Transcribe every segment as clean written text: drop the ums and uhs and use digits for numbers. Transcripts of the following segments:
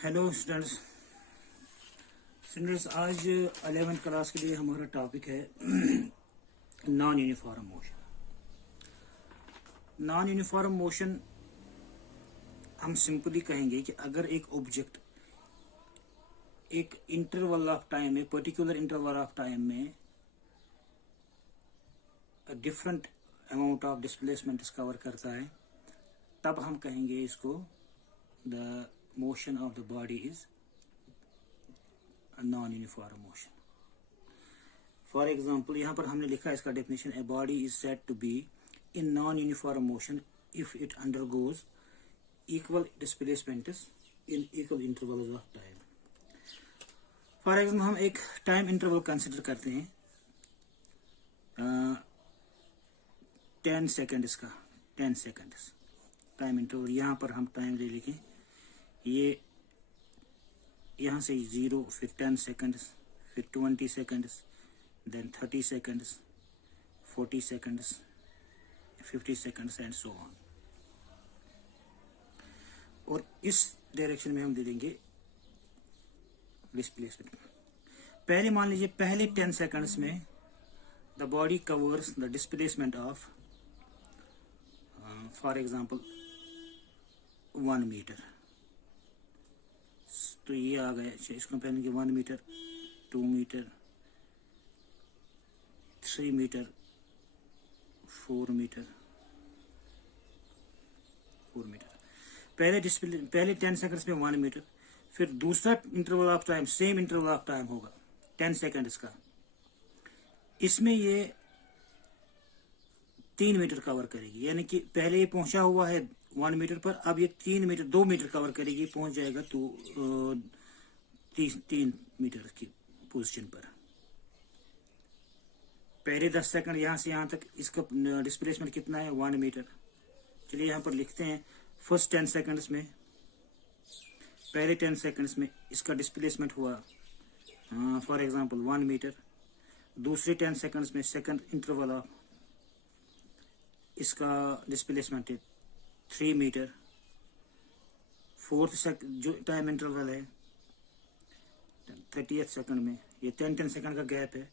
Hello students आज 11th class के लिए हमारा टॉपिक है non uniform motion. Non uniform motion हम सिंपली कहेंगे कि अगर एक ऑब्जेक्ट एक इंटरवल ऑफ टाइम में, पर्टिकुलर इंटरवल ऑफ टाइम में different amount of displacement cover करता है, तब हम कहेंगे इसको the motion of the body is a non-uniform motion. For example, यहाँ पर हमने लिखा है इसका definition: a body is said to be in non-uniform motion if it undergoes equal displacements in equal intervals of time. For example, हम एक time interval consider करते हैं 10 seconds का, 10 seconds time interval। यहाँ पर हम time ले लिखें, ये यहाँ से 0, फिर 10 सेकंड्स, फिर 20 seconds, then 30 seconds, 40 seconds, 50 seconds and so on. और इस डायरेक्शन में हम दे देंगे डिस्प्लेसमेंट। पहले मान लीजिए पहले 10 सेकंड्स में the body covers the displacement of for example 1 metre. तो ये आ गया, इसको पहलेंगे 1 metre, 2 metre, 3 metre, 4 metre, 4 metre. पहले 10 सेकंड्स में 1 मीटर, फिर दूसरा interval of time, same interval of time होगा 10 सेकंड्स का, इसमें ये 3 मीटर कवर करेगी। यानी कि पहले ये पहुंचा हुआ है 1 मीटर पर, अब ये 3 मीटर 2 मीटर कवर करेगी, पहुंच जाएगा तो 3 मीटर की पोजीशन पर। पहले 10 सेकंड यहां से यहां तक इसका डिस्प्लेसमेंट कितना है, 1 मीटर। चलिए यहां पर लिखते हैं फर्स्ट 10 सेकंड्स में, पहले 10 सेकंड्स में इसका डिस्प्लेसमेंट हुआ फॉर एग्जांपल 1 मीटर। दूसरे 10 सेकंड्स में सेकंड इंटरवल ऑफ इसका डिस्प्लेसमेंट है 3 मीटर। फोर्थ जो टाइम इंटरवल है 30th सेकंड में, ये 10 सेकंड का गैप है,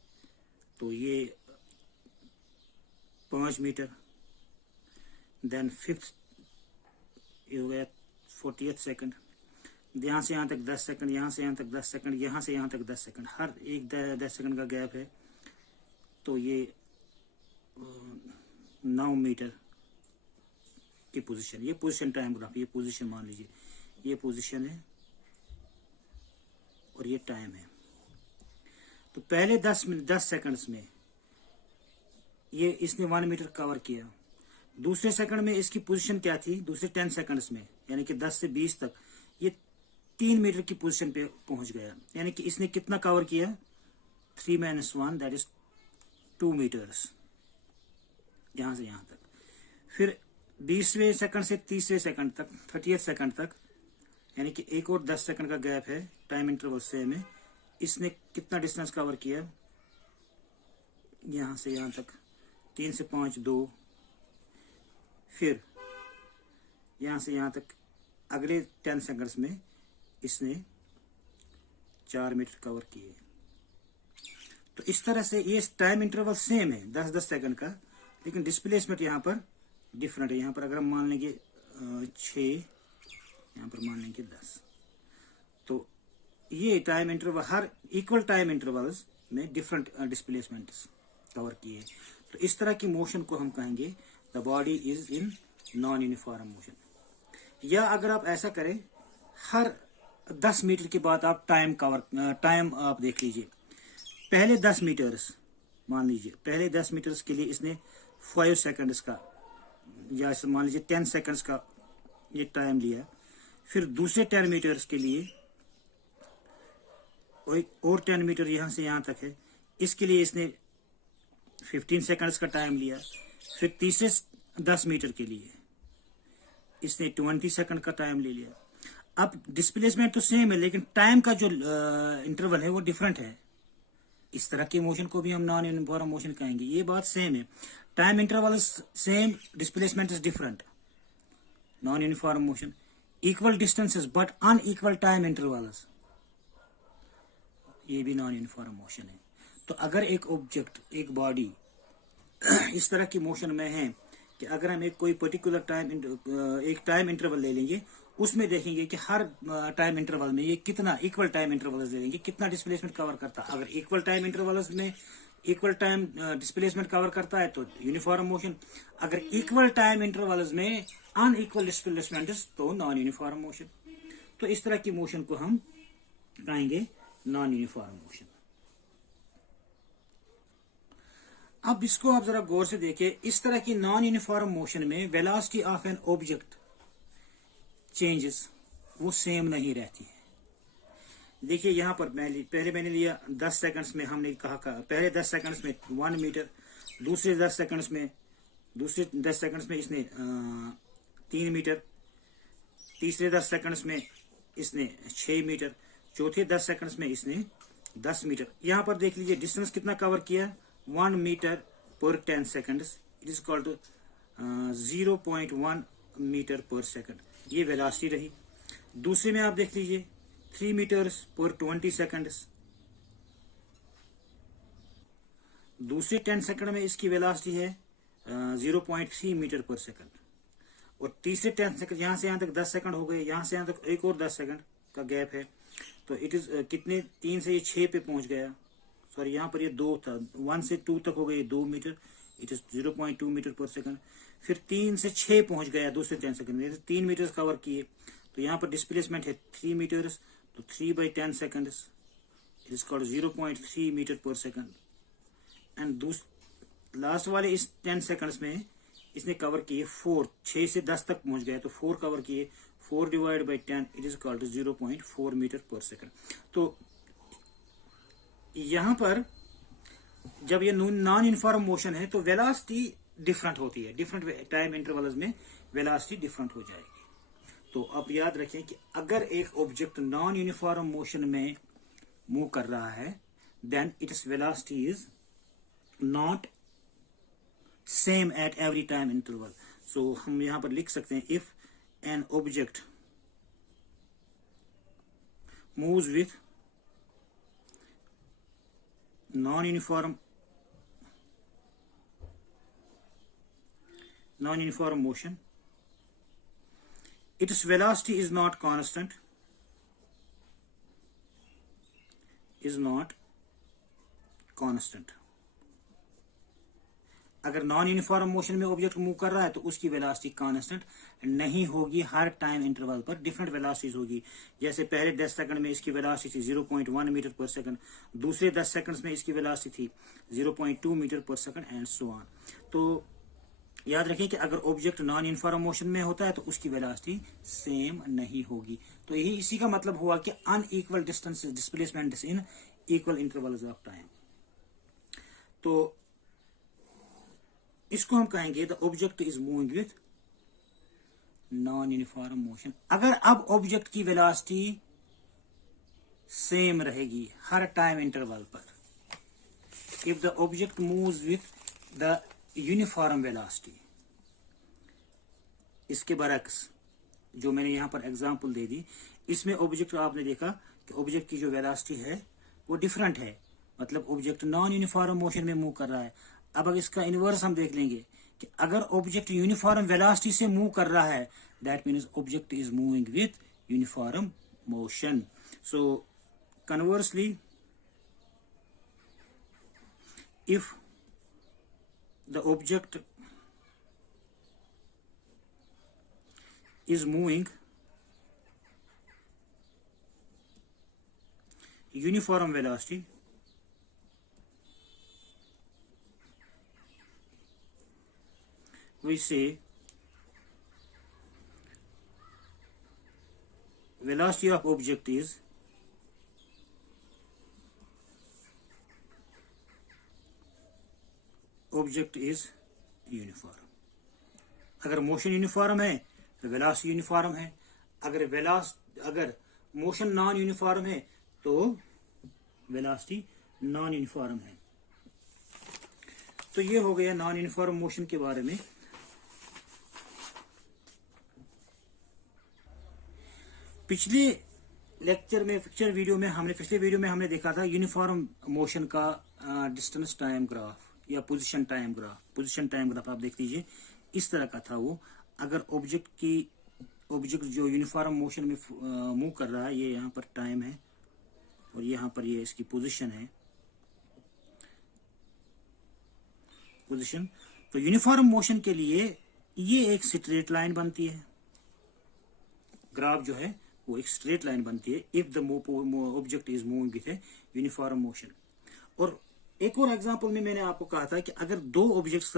तो ये 5 मीटर। देन फिफ्थ ये हो गया 40th सेकंड, यहाँ से यहाँ तक 10 सेकंड, यहाँ से यहाँ तक 10 सेकंड, यहाँ से यहाँ तक 10 सेकंड, हर एक 10 सेकंड का गैप है, तो ये 9 मीटर की पोजीशन। ये पोजीशन टाइम ग्राफ, ये पोजीशन मान लीजिए, ये पोजीशन है और ये टाइम है। तो पहले 10 सेकंड्स में ये इसने 1 मीटर कवर किया। दूसरे सेकंड में इसकी पोजीशन क्या थी, दूसरे 10 सेकंड्स में, यानी कि 10 से 20 तक ये 3 मीटर की पोजीशन पे पहुंच गया। यानी कि इसने कितना कवर किया, 3 - 1 दैट इज 2 मीटर्स, यहां से यहां तक। फिर 20वें सेकंड से 30वें सेकंड तक, 30th सेकंड तक, यानी कि एक और 10 सेकंड का गैप है, टाइम इंटरवल सेम है। इसने कितना डिस्टेंस कवर किया, यहां से यहां तक 3 से 5 2, फिर यहां से यहां तक अगले 10 सेकंड्स में इसने 4 मीटर कवर किए। तो इस तरह से ये टाइम इंटरवल सेम है 10-10 सेकंड का, लेकिन डिस्प्लेसमेंट यहाँ पर डिफरेंट है। यहाँ पर अगर हम मान लेंगे 6, यहाँ पर मान लेंगे 10, तो ये टाइम इंटरवल हर इक्वल टाइम इंटरवल्स में डिफरेंट डिस्प्लेसमेंट कवर किए। तो इस तरह की मोशन को हम कहेंगे the body is in non uniform motion. या अगर आप ऐसा करें, हर 10 मीटर के बाद आप टाइम आप देख लीजिए। पहले 10 मीटर्स मान लीजिए, पहले 10 मीटर्स के लिए इसने 5 सेकंड्स का, या मान लीजिए 10 सेकंड्स का ये टाइम लिया। फिर दूसरे 10 मीटर्स के लिए और 10 मीटर यहां से यहां तक है, इसके लिए इसने 15 सेकंड्स का टाइम लिया। फिर तीसरे 10 मीटर के लिए इसने 20 सेकंड का टाइम ले लिया। अब डिस्प्लेसमेंट तो सेम है, लेकिन टाइम का जो इंटरवल है वो डिफरेंट है। इस तरह के मोशन को भी हम नॉन यूनिफॉर्म मोशन कहेंगे। ये बात सेम है, time interval same, displacement is different, non uniform motion. Equal distances but unequal time intervals, ये भी नॉन यूनिफॉर्म मोशन है। तो अगर एक ऑब्जेक्ट, एक बॉडी इस तरह की मोशन में है कि अगर हम एक कोई पर्टिकुलर एक टाइम इंटरवल ले लेंगे, उसमें देखेंगे कि हर टाइम इंटरवल में ये कितना, इक्वल टाइम इंटरवल्स ले लेंगे, कितना डिस्प्लेसमेंट कवर करता है। अगर इक्वल टाइम इंटरवल्स में इक्वल टाइम डिस्प्लेसमेंट कवर करता है तो यूनिफॉर्म मोशन, अगर इक्वल टाइम इंटरवल्स में अनइक्वल डिस्प्लेसमेंट तो नॉन यूनिफॉर्म मोशन। तो इस तरह की मोशन को हम कहेंगे नॉन यूनिफॉर्म मोशन। अब इसको आप जरा गौर से देखिए, इस तरह की नॉन यूनिफॉर्म मोशन में velocity of an object changes, वो सेम नहीं रहती है। देखिए यहां पर पहले मैंने लिया 10 सेकंड्स में, हमने कहा पहले 10 सेकंड्स में 1 मीटर, दूसरे 10 सेकंड्स में इसने 3 मीटर, तीसरे 10 सेकंड्स में इसने 6 मीटर, चौथे 10 सेकंड्स में इसने 10 मीटर। यहां पर देख लीजिए डिस्टेंस कितना कवर किया, 1 metre per 10 seconds, it is called 0.1 metre per second, ये वेलोसिटी रही। दूसरे में आप देख लीजिए 3 मीटर्स पर 20 सेकंड्स, दूसरे 10 सेकंड में इसकी वेलोसिटी है 0.3 मीटर पर सेकंड, और तीसरे 10 सेकंड, यहां से यहां तक 10 सेकंड हो गए, यहां से यहां तक एक और 10 सेकंड का गैप है, तो इट इज कितने, 3 से ये 6 पे पहुंच गया, सॉरी यहाँ पर ये 2 था, 1 से 2 तक हो गए 2 metre, it is 0.2 metre per second. फिर 3 से 6 पहुंच गया दूसरे 10 सेकंड में, 3 मीटर कवर किए, तो यहाँ पर डिस्प्लेसमेंट है 3 मीटर्स, तो 3/10 seconds, it is called 0.3 metre per second. And last वाले इस 10 सेकंड्स में इसने कवर किए 4, 6 से 10 तक पहुंच गया, तो 4 कवर किए, 4 divide by 10, it is called 0.4 metre per second. तो यहां पर जब ये नॉन यूनिफॉर्म मोशन है तो वेलोसिटी डिफरेंट होती है, डिफरेंट टाइम इंटरवल्स में वेलोसिटी डिफरेंट हो जाएगी। तो आप याद रखें कि अगर एक ऑब्जेक्ट नॉन यूनिफॉर्म मोशन में मूव कर रहा है, then its velocity is not same at every time interval. So हम यहां पर लिख सकते हैं, if an object moves with non-uniform motion, its velocity is not constant, अगर नॉन यूनिफॉर्म मोशन में ऑब्जेक्ट मूव कर रहा है तो उसकी वेलोसिटी कांस्टेंट नहीं होगी, हर टाइम इंटरवल पर डिफरेंट वेलोसिटीज होगी। जैसे पहले 10 सेकंड में इसकी वेलोसिटी थी 0.1 मीटर पर सेकंड, दूसरे 10 सेकंड्स में इसकी वेलोसिटी थी 0.2 metre per second and so on. तो याद रखें कि अगर ऑब्जेक्ट नॉन यूनिफॉर्म मोशन में होता है तो उसकी वेलोसिटी सेम नहीं होगी। तो यही इसी का मतलब हुआ कि unequal distance displacement in equal intervals of time. तो इसको हम कहेंगे the object is moving with non uniform motion. अगर अब ऑब्जेक्ट की वेलोसिटी सेम रहेगी हर टाइम इंटरवल पर, if the object moves with the uniform velocity, इसके बरक्स जो मैंने यहां पर एग्जांपल दे दी, इसमें ऑब्जेक्ट आपने देखा कि ऑब्जेक्ट की जो वेलोसिटी है वो डिफरेंट है, मतलब ऑब्जेक्ट नॉन यूनिफॉर्म मोशन में मूव कर रहा है। अब अगर इसका इनवर्स हम देख लेंगे कि अगर ऑब्जेक्ट यूनिफॉर्म वेलोसिटी से मूव कर रहा है, that means object is moving with uniform motion. So conversely, if the object is moving uniform velocity, we say velocity of object is uniform। अगर मोशन यूनिफॉर्म है तो वेलोसिटी यूनिफॉर्म है, अगर motion non uniform है तो velocity non uniform है। तो ये हो गया नॉन यूनिफॉर्म मोशन के बारे में। पिछले लेक्चर में पिक्चर वीडियो में पिछले वीडियो में हमने देखा था यूनिफॉर्म मोशन का डिस्टेंस टाइम ग्राफ या पोजीशन टाइम ग्राफ आप देख लीजिए, इस तरह का था वो। अगर ऑब्जेक्ट जो यूनिफॉर्म मोशन में मूव कर रहा है, ये यहाँ पर टाइम है और यहाँ पर ये इसकी पोजीशन है, तो यूनिफॉर्म मोशन के लिए ये एक स्ट्रेट लाइन बनती है, ग्राफ जो है वो एक स्ट्रेट लाइन बनती है if the object is moving with a uniform motion. और एक और एग्जांपल में मैंने आपको कहा था कि अगर दो ऑब्जेक्ट्स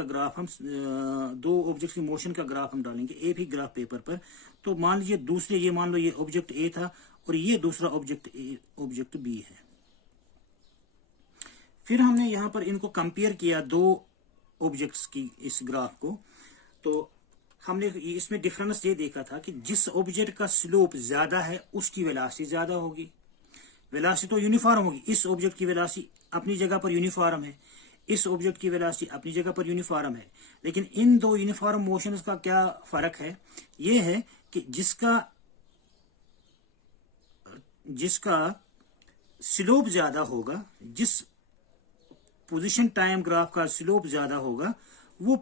की मोशन का ग्राफ हम डालेंगे एक ही ग्राफ पेपर पर, तो मान लीजिए ये मान लो ये ऑब्जेक्ट ए था और ये दूसरा ऑब्जेक्ट बी है। फिर हमने यहां पर इनको कंपेयर किया, दो ऑब्जेक्ट्स की इस ग्राफ को, तो हमने इसमें डिफरेंस ये देखा था कि जिस ऑब्जेक्ट का स्लोप ज्यादा है उसकी वेलोसिटी ज्यादा होगी। वेलोसिटी तो यूनिफॉर्म होगी, इस ऑब्जेक्ट की वेलोसिटी अपनी जगह पर यूनिफॉर्म है, इस ऑब्जेक्ट की वेलोसिटी अपनी जगह पर यूनिफॉर्म है, लेकिन इन दो यूनिफॉर्म मोशंस का क्या फर्क है? ये है कि जिसका स्लोप ज्यादा होगा, जिस पोजीशन टाइम ग्राफ का स्लोप ज्यादा होगा, वो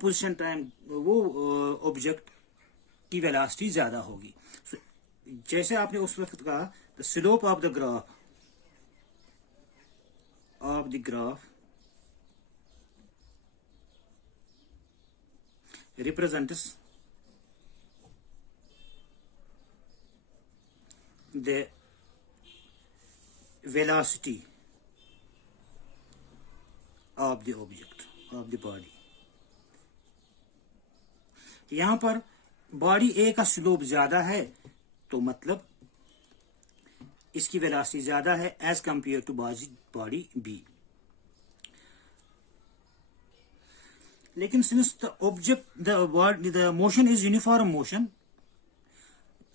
ऑब्जेक्ट की वेलोसिटी ज्यादा होगी। जैसे आपने उस वक्त कहा, the slope of the graph represents the velocity of the object of the body। यहां पर बॉडी ए का स्लोप ज्यादा है तो मतलब इसकी वेलोसिटी ज्यादा है as compare to body B. लेकिन since the motion is uniform motion,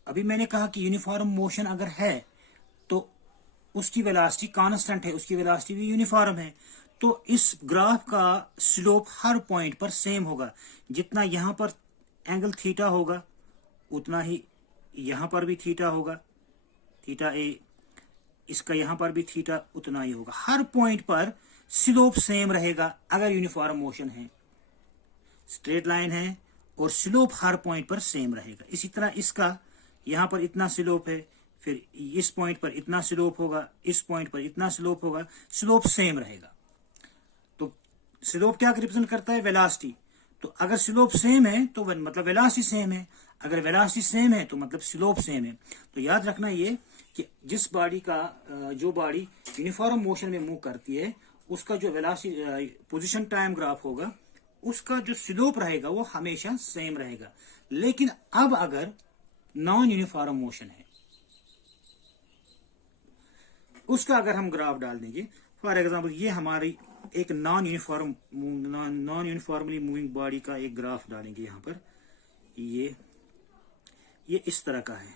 अभी मैंने कहा कि यूनिफॉर्म मोशन अगर है तो उसकी वेलोसिटी कांस्टेंट है, उसकी वेलोसिटी भी यूनिफॉर्म है, तो इस ग्राफ का स्लोप हर पॉइंट पर सेम होगा। जितना यहां पर एंगल थीटा होगा उतना ही यहां पर भी थीटा होगा, थीटा ए, इसका यहां पर भी थीटा उतना ही होगा। हर पॉइंट पर स्लोप सेम रहेगा अगर यूनिफॉर्म मोशन है, स्ट्रेट लाइन है और स्लोप हर पॉइंट पर सेम रहेगा। इसी तरह इसका यहां पर इतना स्लोप है, फिर इस पॉइंट पर इतना स्लोप होगा, इस पॉइंट पर इतना स्लोप होगा, स्लोप सेम रहेगा। तो स्लोप क्या रिप्रेजेंट करता है? वेलोसिटी। तो अगर स्लोप सेम है तो मतलब वेलोसिटी सेम है, अगर वेलोसिटी सेम है तो मतलब स्लोप सेम है। तो याद रखना ये कि जिस बॉडी का जो बॉडी यूनिफॉर्म मोशन में मूव करती है उसका जो वेलोसिटी पोजीशन टाइम ग्राफ होगा, उसका जो स्लोप रहेगा वो हमेशा सेम रहेगा। लेकिन अब अगर नॉन यूनिफॉर्म मोशन है, उसका अगर हम ग्राफ डाल देंगे, फॉर एग्जांपल ये हमारी एक नॉन यूनिफॉर्मली मूविंग बॉडी का एक ग्राफ डालेंगे यहां पर, ये इस तरह का है।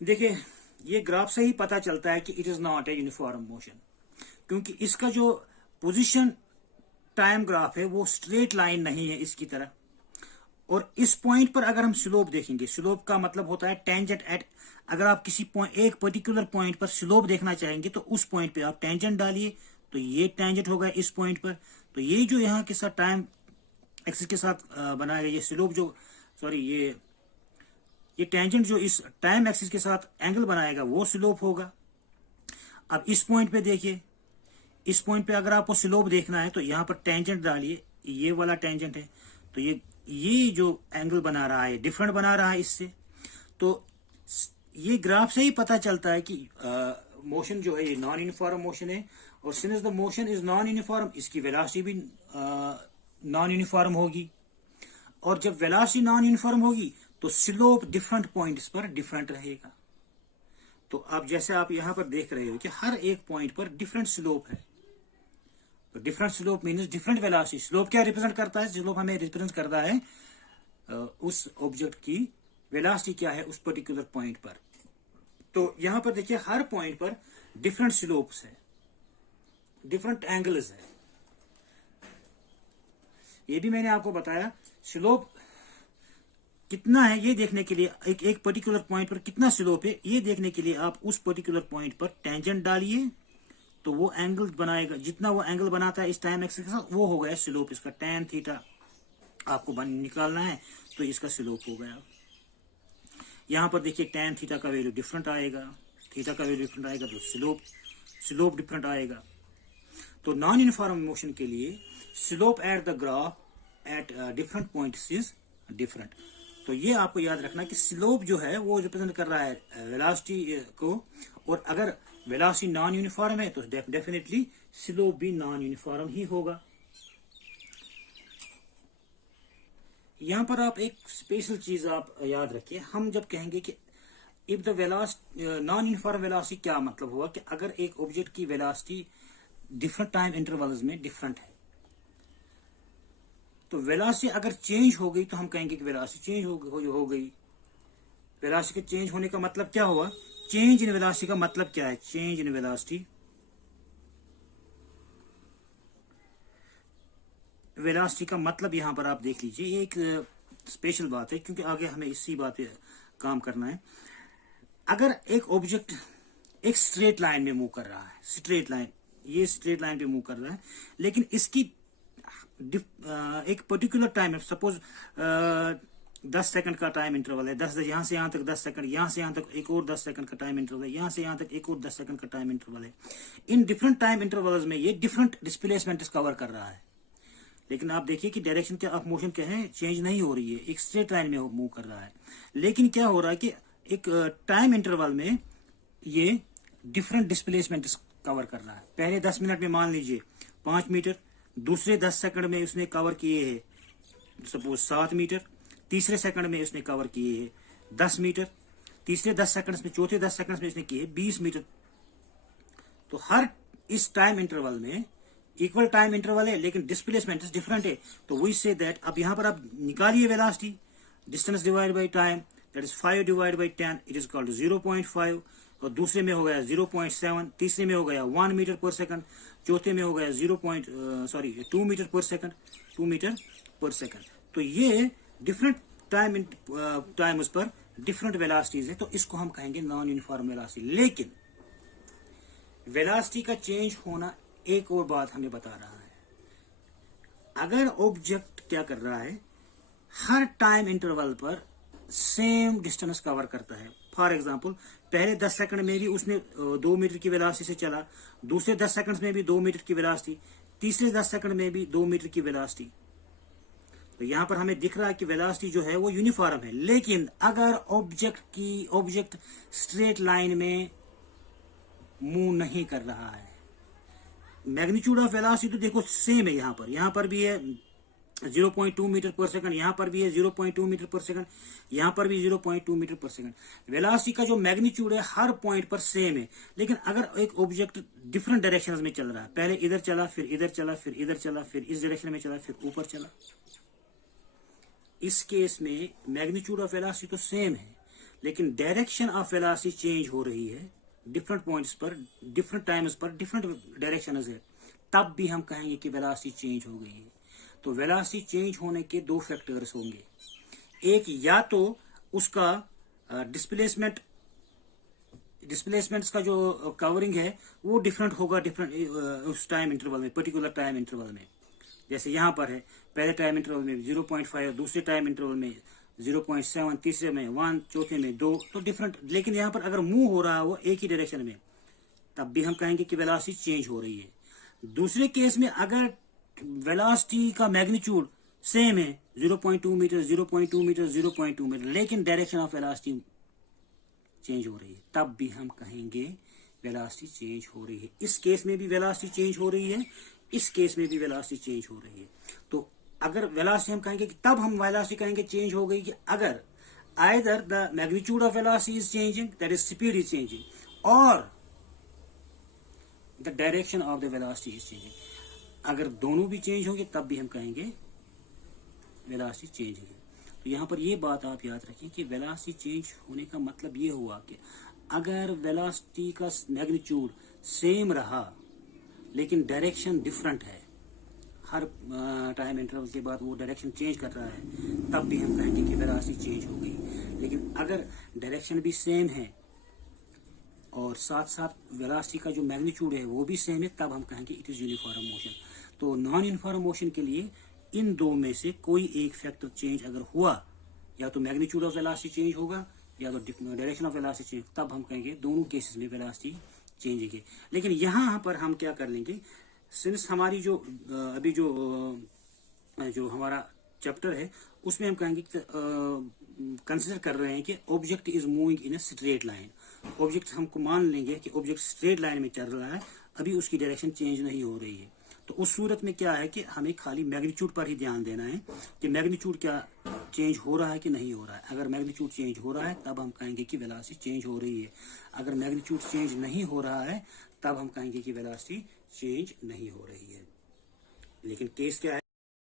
देखिए ये ग्राफ से ही पता चलता है कि it is not a uniform motion, क्योंकि इसका जो पोजीशन टाइम ग्राफ है वो स्ट्रेट लाइन नहीं है इसकी तरह। और इस पॉइंट पर अगर हम स्लोप देखेंगे, स्लोप का मतलब होता है टेंजेंट एट, अगर आप किसी एक पर्टिकुलर पॉइंट पर स्लोप देखना चाहेंगे तो उस पॉइंट पे आप टेंजेंट डालिए, तो ये टेंजेंट होगा इस पॉइंट पर। तो ये जो यहाँ के साथ टाइम एक्सिस के साथ बनाया गया ये स्लोप जो ये टेंजेंट जो इस टाइम एक्सिस के साथ एंगल बनाएगा वो स्लोप होगा। अब इस पॉइंट पे देखिए, इस पॉइंट पे अगर आपको स्लोप देखना है तो यहाँ पर टेंजेंट डालिए, ये वाला टेंजेंट है, तो ये जो एंगल बना रहा है डिफरेंट बना रहा है इससे। तो ये ग्राफ से ही पता चलता है कि मोशन जो है ये नॉन यूनिफॉर्म मोशन है, और since the motion is non uniform, इसकी वेलोसिटी भी नॉन यूनिफॉर्म होगी। और जब वेलोसिटी नॉन यूनिफॉर्म होगी तो स्लोप डिफरेंट पॉइंट्स पर डिफरेंट रहेगा। तो अब जैसे आप यहां पर देख रहे हो कि हर एक पॉइंट पर डिफरेंट स्लोप है, तो different slope means different velocity. Slope क्या रिप्रेजेंट करता है? स्लोप हमें रिप्रेजेंट करता है उस ऑब्जेक्ट की वेलोसिटी क्या है उस पर्टिकुलर पॉइंट पर। तो यहां पर देखिए हर पॉइंट पर डिफरेंट स्लोप्स है, डिफरेंट एंगल्स है। ये भी मैंने आपको बताया, स्लोप कितना है ये देखने के लिए, एक पर्टिकुलर पॉइंट पर कितना स्लोप है ये देखने के लिए आप उस पर्टिकुलर पॉइंट पर टेंजेंट डालिए, तो वो एंगल बनाएगा, जितना वो एंगल बनाता है इस टाइम एक्सिस के साथ, वो हो गया स्लोप इसका। tan थीटा आपको निकालना है तो इसका स्लोप हो गया। यहां पर देखिए tan थीटा का वैल्यू डिफरेंट आएगा, थीटा का वैल्यू डिफरेंट आएगा, तो स्लोप डिफरेंट आएगा। तो नॉन यूनिफॉर्म मोशन के लिए slope at the graph at different points is different. तो ये आपको याद रखना कि स्लोप जो है वो रिप्रेजेंट कर रहा है वेलोसिटी को, और अगर वेलोसिटी नॉन यूनिफॉर्म है तो डेफिनेटली स्लोप भी नॉन यूनिफॉर्म ही होगा। यहां पर आप एक स्पेशल चीज आप याद रखिए, हम जब कहेंगे कि if the velocity non uniform velocity, क्या मतलब हुआ कि अगर एक ऑब्जेक्ट की वेलोसिटी डिफरेंट टाइम इंटरवल्स में डिफरेंट है, तो वेलोसिटी अगर चेंज हो गई तो हम कहेंगे कि वेलोसिटी चेंज हो गई। वेलोसिटी के चेंज होने का मतलब क्या हुआ, चेंज इन वेलोसिटी का मतलब क्या है, चेंज इन वेलोसिटी, वेलोसिटी का मतलब यहां पर आप देख लीजिए, एक स्पेशल बात है क्योंकि आगे हमें इसी बात पे काम करना है। अगर एक ऑब्जेक्ट एक स्ट्रेट लाइन में मूव कर रहा है, स्ट्रेट लाइन, ये स्ट्रेट लाइन पे मूव कर रहा है, लेकिन इसकी एक पर्टिकुलर टाइम है, सपोज 10 सेकंड का टाइम इंटरवल है, 10 यहां से यहां तक 10 सेकंड, यहां से यहां तक एक और 10 सेकंड का टाइम इंटरवल है, यहां से यहां तक एक और 10 सेकंड का टाइम इंटरवल है। इन डिफरेंट टाइम इंटरवल्स में ये डिफरेंट डिस्प्लेसमेंट कवर कर रहा है, लेकिन आप देखिए कि डायरेक्शन क्या ऑफ मोशन क्या है, चेंज नहीं हो रही है, एक स्ट्रेट लाइन में मूव कर रहा है। लेकिन क्या हो रहा है कि एक टाइम इंटरवल में ये डिफरेंट डिस्प्लेसमेंट कवर कर रहा है। पहले 10 मिनट में मान लीजिए 5 मीटर, दूसरे 10 सेकंड में उसने कवर किए हैं सपोज 7 मीटर, तीसरे सेकंड में उसने कवर किए हैं 10 मीटर, तीसरे 10 सेकंड में, चौथे 10 सेकंड में उसने किए 20 मीटर। तो हर इस टाइम इंटरवल में इक्वल टाइम इंटरवल है लेकिन डिस्प्लेसमेंट डिफरेंट है। तो वी से दैट, अब यहां पर आप निकालिए velocity, distance divide by time, that is 5 divide by 10, it is called 0.5, और दूसरे में हो गया 0.7, तीसरे में हो गया 1 मीटर पर सेकंड, चौथे में हो गया 2 metre per second, 2 metre per second. तो ये डिफरेंट टाइम उस पर डिफरेंट वेलोसिटीज है, तो इसको हम कहेंगे नॉन यूनिफॉर्म वेलोसिटी। लेकिन वेलोसिटी का चेंज होना एक और बात हमें बता रहा है, अगर ऑब्जेक्ट क्या कर रहा है, हर टाइम इंटरवल पर सेम डिस्टेंस कवर करता है। फॉर एग्जांपल पहले 10 सेकंड में भी उसने 2 मीटर की वेलोसिटी से चला, दूसरे 10 सेकंड में भी 2 मीटर की वेलोसिटी, तीसरे 10 सेकंड में भी 2 मीटर की वेलोसिटी। तो यहां पर हमें दिख रहा है कि वेलोसिटी जो है वो यूनिफॉर्म है। लेकिन अगर ऑब्जेक्ट स्ट्रेट लाइन में मूव नहीं कर रहा है, मैग्नीट्यूड ऑफ वेलोसिटी तो देखो सेम है, यहां पर भी है 0.2 मीटर पर सेकंड, यहां पर भी है 0.2 मीटर पर सेकंड, यहां पर भी 0.2 मीटर पर सेकंड। वेलोसिटी का जो मैग्नीट्यूड है हर पॉइंट पर सेम है। लेकिन अगर एक ऑब्जेक्ट डिफरेंट डायरेक्शंस में चल रहा है, पहले इधर चला, फिर इधर चला, फिर इधर चला, फिर इस डायरेक्शन में चला, फिर ऊपर चला, इस केस में मैग्नीट्यूड ऑफ वेलोसिटी तो सेम है, लेकिन डायरेक्शन ऑफ वेलोसिटी चेंज हो रही है डिफरेंट पॉइंट्स पर, डिफरेंट टाइम्स पर, डिफरेंट डायरेक्शन है, तब भी हम कहेंगे कि वेलोसिटी चेंज हो गई है। तो वेलोसिटी चेंज होने के 2 फैक्टर्स होंगे, एक या तो उसका डिस्प्लेसमेंट्स का जो कवरिंग है वो डिफरेंट होगा, डिफरेंट उस टाइम इंटरवल में, पर्टिकुलर टाइम इंटरवल में। जैसे यहां पर है पहले टाइम इंटरवल में 0.5, दूसरे टाइम इंटरवल में 0.7, तीसरे में 1, चौथे में 2, तो डिफरेंट। लेकिन यहां पर अगर मूव हो रहा है वो एक ही डायरेक्शन में, तब भी हम कहेंगे कि वेलोसिटी चेंज हो रही है। दूसरे केस में अगर वेलोसिटी का मैग्नीट्यूड सेम है 0.2 मीटर, 0.2 मीटर, 0.2 मीटर, लेकिन डायरेक्शन ऑफ वेलोसिटी चेंज हो रही है, तब भी हम कहेंगे वेलोसिटी चेंज हो रही है। इस केस में भी वेलोसिटी चेंज हो रही है, इस केस में भी वेलोसिटी चेंज हो रही है। तो अगर वेलोसिटी हम कहेंगे कि तब हम वेलोसिटी कहेंगे चेंज हो गई कि अगर either the magnitude of velocity is changing, that is speed is changing, और the direction of the velocity is changing. अगर दोनों भी चेंज होंगे तब भी हम कहेंगे वेलोसिटी चेंज है। तो यहां पर ये बात आप याद रखें कि वेलोसिटी चेंज होने का मतलब ये हुआ कि अगर वेलोसिटी का मैग्नीट्यूड सेम रहा लेकिन डायरेक्शन डिफरेंट है, हर टाइम इंटरवल के बाद वो डायरेक्शन चेंज कर रहा है, तब भी हम कहेंगे कि वेलोसिटी चेंज हो गई। लेकिन अगर डायरेक्शन भी सेम है और साथ साथ वेलोसिटी का जो मैग्नीट्यूड है वो भी सेम है, तब हम कहेंगे इट इज यूनिफॉर्म मोशन। तो नॉन यूनिफॉर्म मोशन के लिए इन दो में से कोई एक फैक्टर चेंज अगर हुआ, या तो मैग्नीट्यूड ऑफ वेलोसिटी चेंज होगा या तो डायरेक्शन ऑफ वेलोसिटी चेंज, तब हम कहेंगे दोनों केसेस में वेलोसिटी चेंज है। लेकिन यहाँ पर हम क्या कर लेंगे, सिंस हमारी जो अभी जो हमारा चैप्टर है उसमें हम कहेंगे कंसिडर कर रहे हैं कि object is moving in a straight line. Object हमको मान लेंगे कि ऑब्जेक्ट स्ट्रेट लाइन में चल रहा है, अभी उसकी डायरेक्शन चेंज नहीं हो रही है। तो उस सूरत में क्या है कि हमें खाली मैग्नीट्यूड पर ही ध्यान देना है कि मैग्नीट्यूड क्या चेंज हो रहा है कि नहीं हो रहा है। अगर मैग्नीट्यूड चेंज हो रहा है तब हम कहेंगे कि वेलोसिटी चेंज हो रही है। अगर मैग्नीट्यूड चेंज नहीं हो रहा है तब हम कहेंगे कि वेलोसिटी चेंज नहीं हो रही है। लेकिन केस क्या है,